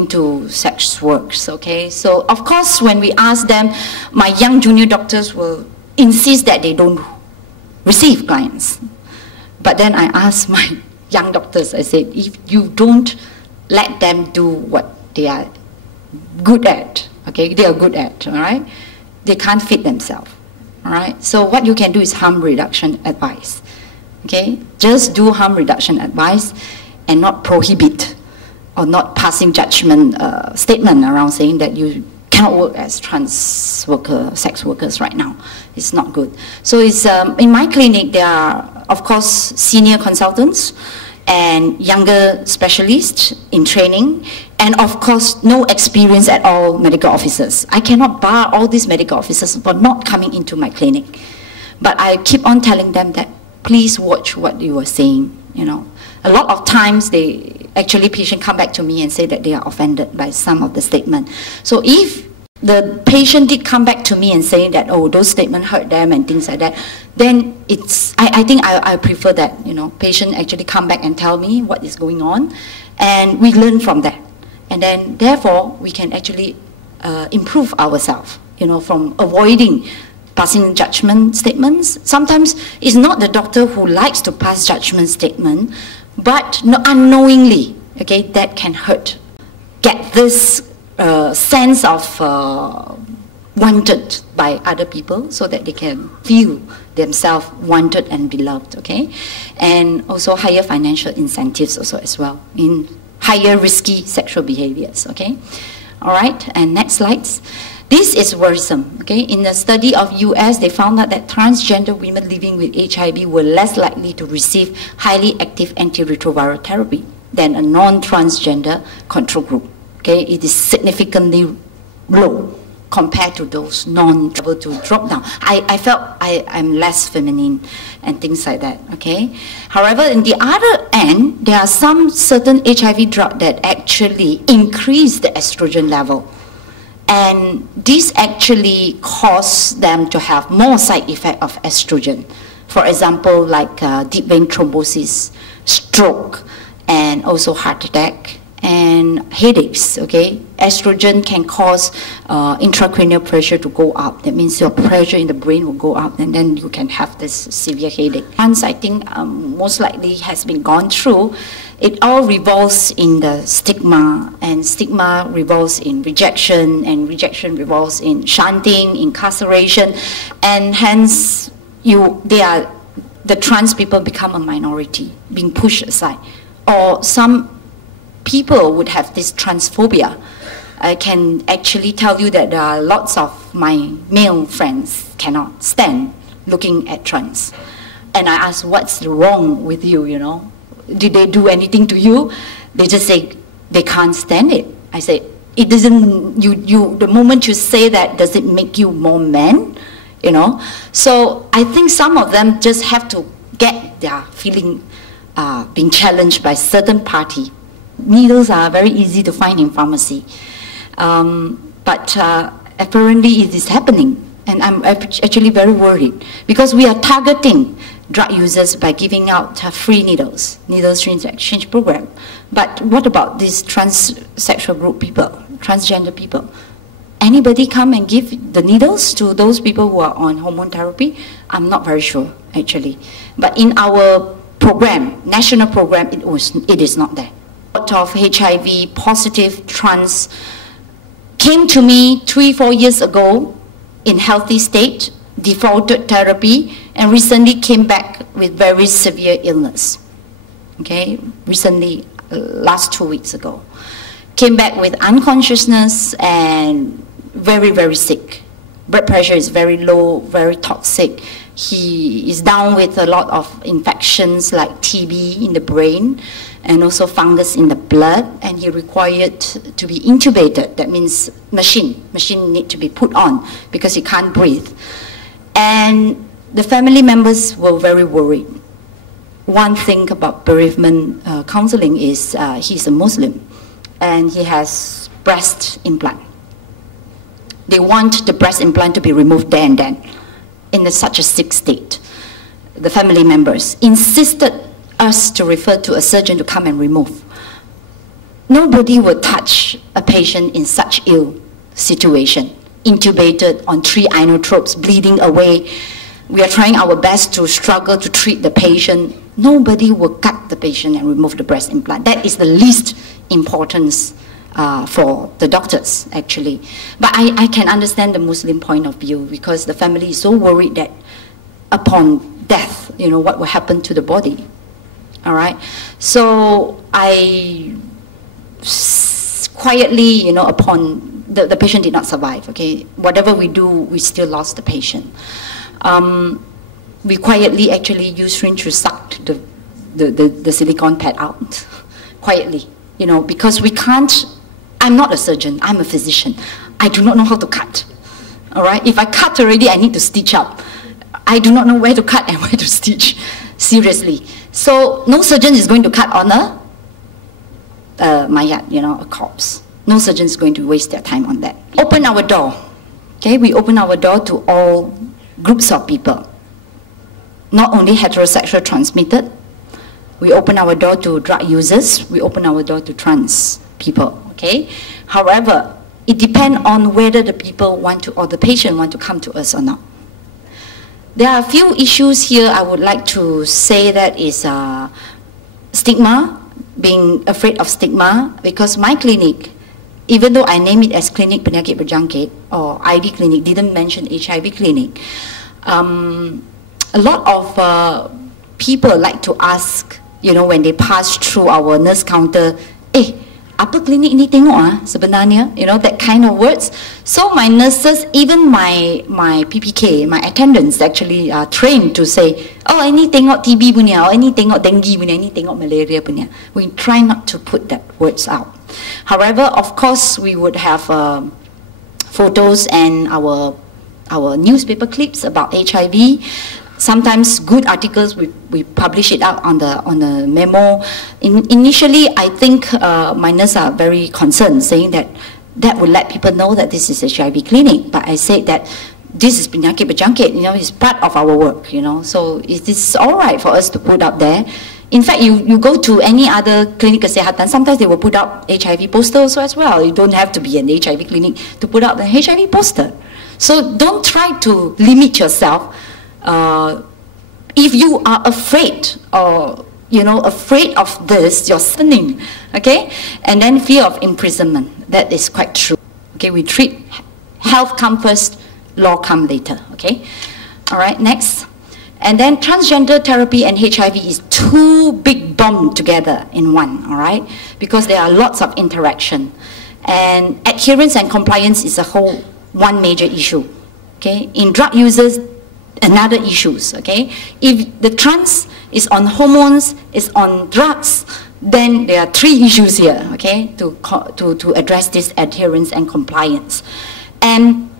into sex works, okay? So, of course, when we ask them, my young junior doctors will insist that they don't receive clients. But then I asked my young doctors, I said, if you don't let them do what they are good at, okay, they are good at, all right, they can't feed themselves, all right? So what you can do is harm reduction advice, okay? Just do harm reduction advice and not prohibit or not passing judgment statement around saying that you cannot work as trans worker, sex workers right now. It's not good. So it's, in my clinic, there are, of course, senior consultants and younger specialists in training, and of course, no experience at all medical officers. I cannot bar all these medical officers for not coming into my clinic. But I keep on telling them that, please watch what you are saying, you know. A lot of times, patients come back to me and say that they are offended by some of the statement. So if the patient did come back to me and saying that, oh, those statements hurt them and things like that, then it's, I think I prefer that, you know, patient actually come back and tell me what is going on, and we learn from that. And then, therefore, we can actually improve ourselves, you know, from avoiding passing judgment statements. Sometimes it's not the doctor who likes to pass judgment statement, but unknowingly, okay, that can hurt. Get this sense of wanted by other people so that they can feel themselves wanted and beloved, okay? And also higher financial incentives also as well in higher risky sexual behaviors, okay? All right, and next slides. This is worrisome, okay? In a study of US, they found out that transgender women living with HIV were less likely to receive highly active antiretroviral therapy than a non-transgender control group, okay? It is significantly low compared to those non-able to drop down. I felt I'm less feminine and things like that, okay? However, in the other end, there are some certain HIV drugs that actually increase the estrogen level. And this actually causes them to have more side effect of estrogen. For example, like deep vein thrombosis, stroke, and also heart attack, and headaches, okay? Estrogen can cause intracranial pressure to go up. That means your pressure in the brain will go up, and then you can have this severe headache. Once I think most likely has been gone through, it all revolves in the stigma, and stigma revolves in rejection, and rejection revolves in shunting, incarceration, and hence the trans people become a minority, being pushed aside. Or some people would have this transphobia. I can actually tell you that there are lots of my male friends cannot stand looking at trans. And I ask, what's wrong with you, you know? Did they do anything to you? They just say they can't stand it. I say, it doesn't, the moment you say that, does it make you more man? You know? So I think some of them just have to get their feeling being challenged by certain party. Needles are very easy to find in pharmacy. But apparently it is happening. And I'm actually very worried because we are targeting drug users by giving out free needles exchange program. But what about these transsexual group people, transgender people? Anybody come and give the needles to those people who are on hormone therapy? I'm not very sure, actually. But in our program, national program, it is not there. A lot of HIV positive trans came to me 3-4 years ago in healthy state, defaulted therapy, and recently came back with very severe illness. Okay, recently, last 2 weeks ago. Came back with unconsciousness and very, very sick. Blood pressure is very low, very toxic. He is down with a lot of infections like TB in the brain and also fungus in the blood, and he required to be intubated. That means machine need to be put on because he can't breathe. And the family members were very worried. One thing about bereavement counseling is he's a Muslim and he has breast implant. They want the breast implant to be removed there and then in such a sick state. The family members insisted us to refer to a surgeon to come and remove. nobody would touch a patient in such ill situation, intubated on 3 inotropes, bleeding away. We are trying our best to struggle to treat the patient. Nobody will cut the patient and remove the breast implant. That is the least importance for the doctors, actually. But I can understand the Muslim point of view, because the family is so worried that upon death, you know, what will happen to the body. All right? So I quietly, you know, upon the patient did not survive, okay? Whatever we do, we still lost the patient. We quietly actually use syringe to suck the silicone pad out, quietly, you know, because we can't. I'm not a surgeon, I'm a physician. I do not know how to cut, all right? If I cut already, I need to stitch up. I do not know where to cut and where to stitch, seriously. So no surgeon is going to cut on a mayat, you know, a corpse. No surgeon is going to waste their time on that. Open our door, okay? We open our door to all groups of people, not only heterosexual transmitted. We open our door to drug users. We open our door to trans people, okay? However, it depends on whether the people want to, or the patient want to come to us or not. There are a few issues here I would like to say that is stigma, being afraid of stigma, because my clinic, even though I name it as Clinic Penyakit Berjangkit or ID Clinic, didn't mention HIV clinic, a lot of people like to ask, you know, when they pass through our nurse counter, apa klinik ni tengok sebenarnya, you know, that kind of words. So my nurses, even my PPK, my attendants actually are trained to say, oh, ini tengok TB punya, oh, ini tengok dengue punya, ini tengok malaria punya. We try not to put that words out. However, of course, we would have photos and our newspaper clips about HIV. Sometimes good articles, we publish it out on the memo. Initially, I think my nurses are very concerned, saying that would let people know that this is a HIV clinic. But I say that this is penyakit berjangkit, you know, it's part of our work, you know. So it is all right for us to put up there. In fact, you go to any other clinic kesihatan, sometimes they will put up HIV poster also as well. You don't have to be an HIV clinic to put up the HIV poster. So don't try to limit yourself. If you are afraid, or you know, afraid of this, you're sinning, okay? And then fear of imprisonment, that is quite true. Okay, we treat health come first, law come later, okay? All right, next. And then transgender therapy and HIV is two big bomb together in one, all right? Because there are lots of interaction. And adherence and compliance is one major issue, okay? In drug users, another issues, okay? If the trans is on hormones, is on drugs, then there are 3 issues here, okay, to address this adherence and compliance. And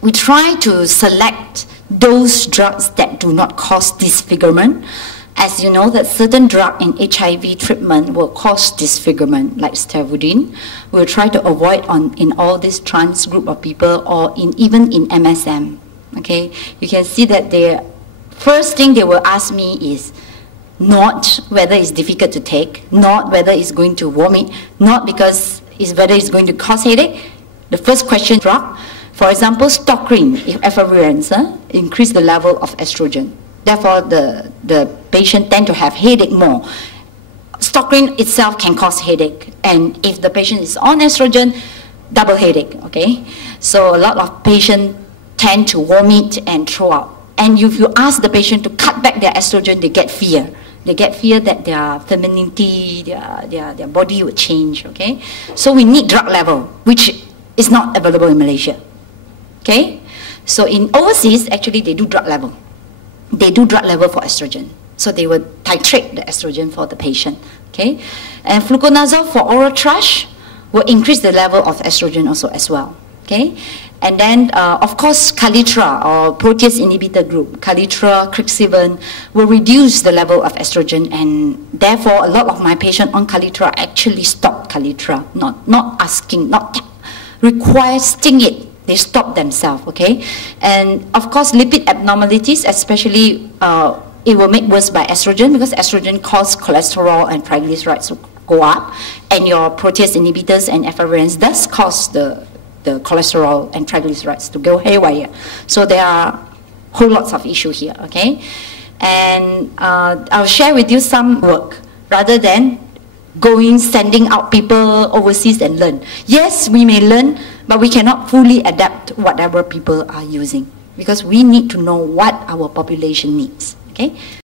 we try to select those drugs that do not cause disfigurement. As you know, that certain drug in HIV treatment will cause disfigurement, like stavudine. We'll try to avoid in all this trans group of people, or even in MSM. Okay, you can see that the first thing they will ask me is not whether it's difficult to take, not whether it's going to vomit, not because whether it's going to cause headache. The first question, drug. For example, stockrine, if effervescence, increase the level of estrogen. Therefore, the patient tend to have headache more. Stockrine itself can cause headache, and if the patient is on estrogen, double headache, okay? So a lot of patients tend to vomit and throw up. And if you ask the patient to cut back their estrogen, they get fear. They get fear that their femininity, their body will change, okay? So we need drug level, which is not available in Malaysia, okay? So in overseas, actually they do drug level. They do drug level for estrogen. So they will titrate the estrogen for the patient, okay? And fluconazole for oral thrush will increase the level of estrogen also as well, okay? And then, of course, Calitra, or protease inhibitor group, Calitra, Crixivan, will reduce the level of estrogen, and therefore, a lot of my patients on Calitra actually stop Calitra, not asking, not requesting it. They stop themselves, okay? And, of course, lipid abnormalities, especially, it will make worse by estrogen, because estrogen causes cholesterol and triglycerides go up, and your protease inhibitors and efavirenz does cause the cholesterol and triglycerides to go haywire. So there are whole lots of issues here, okay? And I'll share with you some work rather than sending out people overseas and learn. Yes, we may learn, but we cannot fully adapt whatever people are using because we need to know what our population needs, okay?